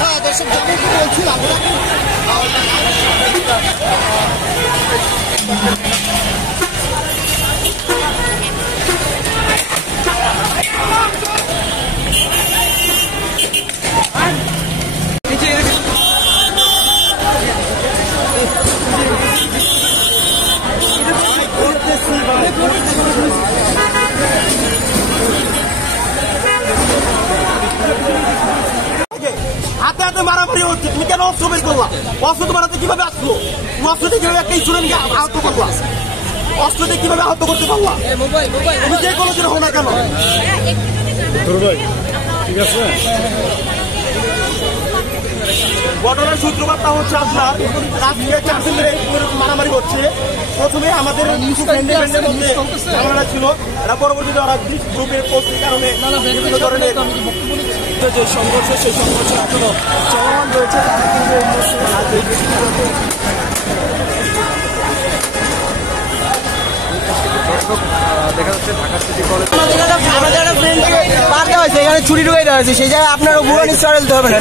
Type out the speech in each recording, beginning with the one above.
হ্যাঁ দর্শক যেমনটি বলছিলাম হাতে হাতে মারামারি হচ্ছে, তুমি কেন অস্ত্র বের করলা? অস্ত্র তোমার হাতে কিভাবে আসলো? অস্ত্র দিয়ে কিভাবে একটা স্টুডেন্টকে আহত করলা? অস্ত্র দিয়ে কিভাবে আহত করতে পারলা? তুমি যে কলেজের হো না কেন? ঠিক আছে, ঘটনার সূত্রপাতটা হচ্ছে আপনার মারামারি হচ্ছে। প্রথমে আমাদের মধ্যে ঝামেলা ছিল, এটা পরবর্তীতে ওরা গ্রুপের পোস্টের কারণে বিভিন্ন ধরনের যে সংঘর্ষ, সেই সংঘর্ষ এখনো চলমান রয়েছে। দেখা যাচ্ছে ঢাকা সিটি কলেজ আমাদের একটা ফ্রেন্ডকে পার দেওয়া হয়েছে, এখানে ছুটি ঢুকে দেওয়া হয়েছে, সেই জায়গায় আপনার বুড়ো নিশ্চয় দিতে হবে না,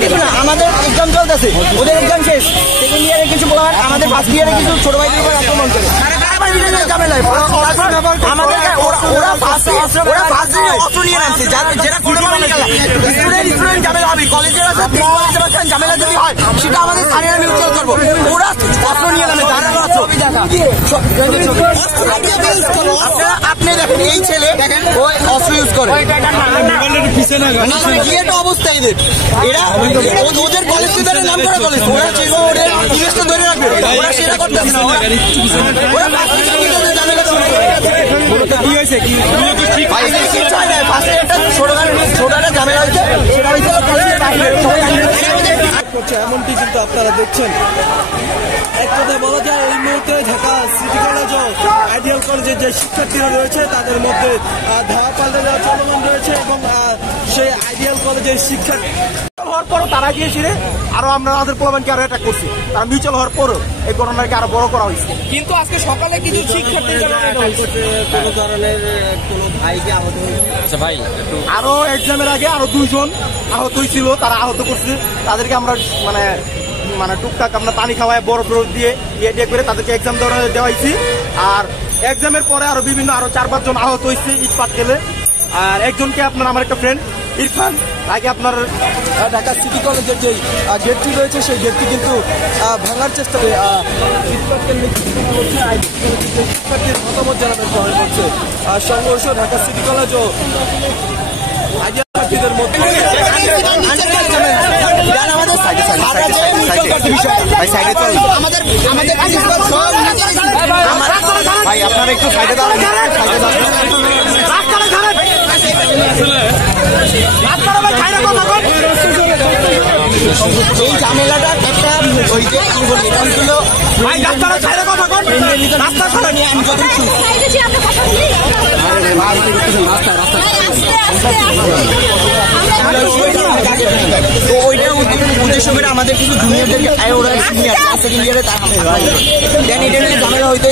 ঠিক না? আমাদের এক্সাম চলতেছে, ওদের এক্সাম শেষ, সেকেন্ড ইয়ারে কিছু বলার, আমাদের ফার্স্ট ইয়ারে কিছু ছোট ভাইদের উপর আক্রমণ করে সেটা আমাদের স্থানীয় মিউচুয়াল করবো। ওরা অস্ত্র নিয়ে নামে, আপনি দেখেন এই ছেলে ওই অস্ত্র ইউজ করে, অবস্থা এদের। এরা ওদের কলেজ নাম করা কলেজ, ওরা ওদের জিনিসটা ধরে রাখবে, ওরা সেটা করতেছে না। এমনটি কিন্তু আপনারা দেখছেন। এক কথায় বলা যায় এই মুহূর্তে ঢাকা সিটি কলেজ ও আইডিয়াল কলেজের যে শিক্ষার্থীরা রয়েছে তাদের মধ্যে ধাওয়া পাল্টে দেওয়া চলমান রয়েছে এবং সেই আইডিয়াল কলেজের শিক্ষার্থী হওয়ার পরও তারা গিয়ে ছিঁড়ে আরো আমরা আমাদের প্রমাণকে আরো অ্যাটাক করছি। তারা মিউচুয়াল হওয়ার পরও এই ঘটনাকে আরো বড় করা হয়েছে। কিন্তু আজকে সকালে কিছু শিক্ষার্থী কোনো ধরনের কোনো ভাইকে আহত হয়েছে, ভাই আরো এক্সামের আগে আরো 2 জন আহত হয়েছিল, তারা আহত করছে। তাদেরকে আমরা মানে টুকটাক আমরা পানি খাওয়ায় বরফ দিয়ে ইয়ে করে তাদেরকে এক্সাম দেওয়া হয়েছি। আর এক্সামের পরে আরো বিভিন্ন আরো 4-5 জন আহত হয়েছে ইটপাট খেলে। আর একজনকে আপনার আমার একটা ফ্রেন্ড ইরফান, তাকে আপনার ঢাকা সিটি কলেজের যে গেটটি রয়েছে সেই গেটটি কিন্তু ভাঙার চেষ্টা করে শিক্ষার্থীর মতামত জানানোর চেষ্টা করছে। সংঘর্ষ ঢাকা সিটি কলেজ ও শিক্ষার্থীদের মধ্যে ভাই আপনারা একটু সাইডে দাঁড়ান, এই ঝামেলাটা একটা ওই যে ছিল আমি যত তো ওইটা উদ্দেশ্য করে আমাদের কিছু জুনিয়রদেরকে ওরা সেকেন্ড ইয়ারে দেন এটা নিয়ে ঝামেলা হইতে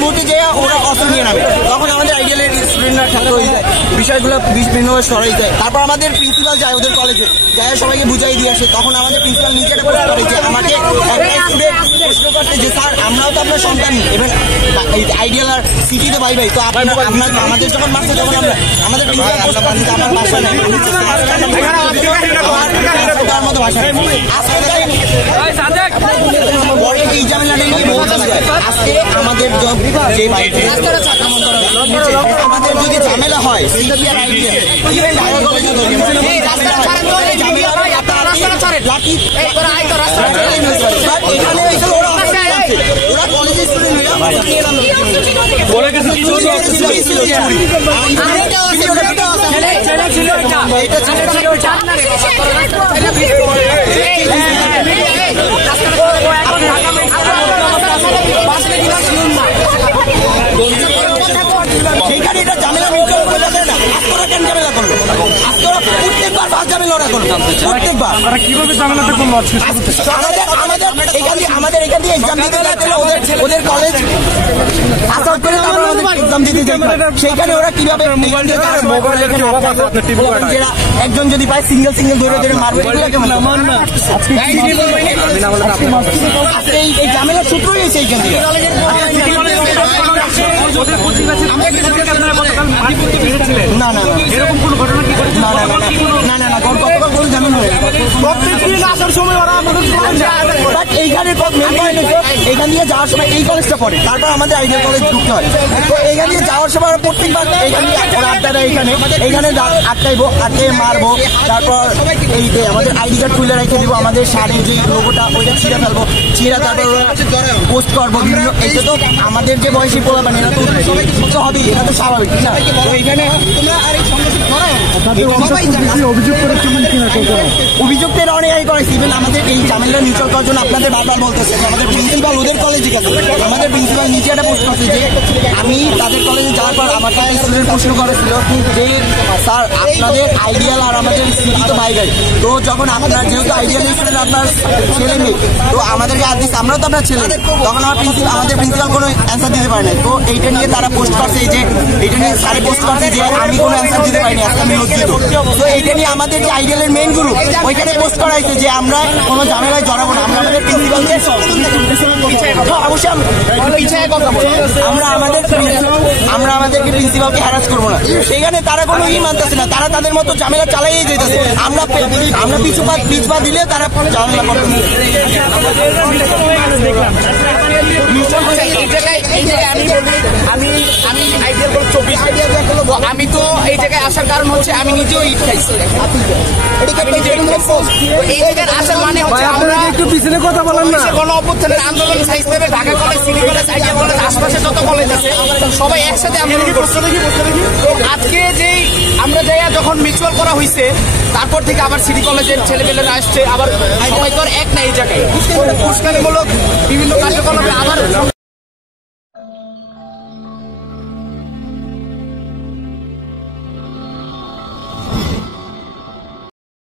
মুহূর্তে যে ওরা অস্ত্র নিয়ে নামে, তখন আমাদের আইডিয়ালের স্টুডেন্টরা ঠান্ডা হয়ে যায়, বিষয়গুলো বিভিন্নভাবে সরাই যায়। তারপর আমাদের প্রিন্সিপাল যায় ওদের কলেজে, যাই সবাইকে বুঝাই দিয়ে আসে। তখন আমাদের প্রিন্সিপাল নিজেরা প্রশ্ন করে যে আমাকে একটা স্টুডেন্ট প্রশ্ন করতে যে স্যার আমরাও তো আপনার সন্তান, এবার আইডিয়াল আর সিটিতে ভাই তো আপনার আমাদের যখন মারছে তখন আমরা আমাদের আমার ভাষা নেই, মতো ভাষা এই ঝামেলাটা আজকে আমাদের যে আমাদের যদি ঝামেলা হয় ওরা কলেজের সেইখানে এটা ঝামেলা মিউচুয়াল বলে দেয় না, আজকে কেন ঝামেলা করলো? আজকে প্রত্যেকবার ফার্স্ট ঝামেলা ওরা করলো, প্রত্যেকবার কিভাবে ঝামেলাটা করলো? আমাদের এখান দিয়ে আমাদের এখান দিয়ে এক্সাম দিতে যাচ্ছে ওদের কলেজ আসাউট করে তারপর আমাদের এক্সাম দিতে যাই। সেইখানে ওরা কিভাবে একজন যদি পায় সিঙ্গেল ধরে মারবে, এই ঝামেলার সূত্র রয়েছে এইখান থেকে। না না এরকম কোন ঘটনা কি না না না না না গতকাল কোন ঝামেলা হয় প্রত্যেকদিন আসার সময় ওরা আমাদের এইখানে এইখান দিয়ে যাওয়ার সময় এই কলেজটা পড়ে, তারপর আমাদের আইডিয়াল কলেজ ঢুকতে হয়। তো এইখান দিয়ে যাওয়ার সময় প্রত্যেকবার এইখান দিয়ে আড্ডাটা এইখানে আটকাইবো, আটকে মারবো, তারপর এই যে আমাদের আইডি কার্ড তুলে রেখে দেবো, আমাদের শাড়ি যে লোগোটা ওইটা ছিঁড়ে ফেলবো, ছিঁড়ে তারপর পোস্ট করবো বিভিন্ন। এটা তো আমাদের যে বয়সী পোলা মানে এরা তো হবেই, এটা তো স্বাভাবিক না। এইখানে অভিযুক্তের অনেক করেছি, ইভেন আমাদের এই ঝামেলা নিউট্রাল করার জন্য আপনাদের বারবার বলতেছে আমাদের প্রিন্সিপাল ওদের কলেজে গেছে, আমাদের প্রিন্সিপাল নিচে একটা পোস্ট করছে যে আমি তাদের কলেজে যাওয়ার পর আমার কাছে স্টুডেন্ট প্রশ্ন করেছিল যে স্যার আপনাদের আইডিয়াল আর আমাদের সিটি তো বাইরে, তো যখন আপনার যেহেতু আইডিয়াল স্টুডেন্ট আপনার ছেলে মেয়ে, তো আমাদেরকে আদেশ আমরাও তো আপনার ছেলে, তখন আমাদের প্রিন্সিপাল কোনো অ্যান্সার দিতে পারে না। তো এইটা নিয়ে তারা পোস্ট করছে যে এইটা নিয়ে স্যারে পোস্ট করছে যে আমি কোনো অ্যান্সার দিতে পারিনি, আজকে আমি লজ্জিত। তো এইটা নিয়ে আমাদের যে আইডিয়ালের মেইন গ্রুপ ওইখানে পোস্ট করা হয়েছে যে আমরা কোনো ঝামেলায় জড়াবো না, আমরা আমাদের প্রিন্সিপাল দিয়ে অবশ্যই আমরা আমাদেরকে প্রিন্সিপালকে হ্যারাস করবো না। সেখানে তারা কোনো মানতেছে না, তারা তাদের মতো ঝামেলা চালাইয়ে যেতেছে। আমরা পিছ পা দিলে তারা ঝামেলা করবে। আমি তো এই জায়গায় আসার কারণ হচ্ছে আমি নিজেও ইট খাইছি। এই জায়গায় আসার মানে হচ্ছে আমরা একটু পিছনে কথা বলেন না, গণ অভ্যুত্থানের আন্দোলন সাইজ দেবে Dhaka college, city college, ideal college, আশপাশে যত কলেজ আছে সবাই একসাথে আন্দোলন করছে। আজকে যেই আমরা যাইয়া যখন মিউচুয়াল করা হয়েছে তারপর থেকে আবার সিটি কলেজের ছেলেপেলেরা আসছে, আবার সবাই তো এক না এই জায়গায় উস্কানিমূলক বিভিন্ন কার্যকলাপে আবার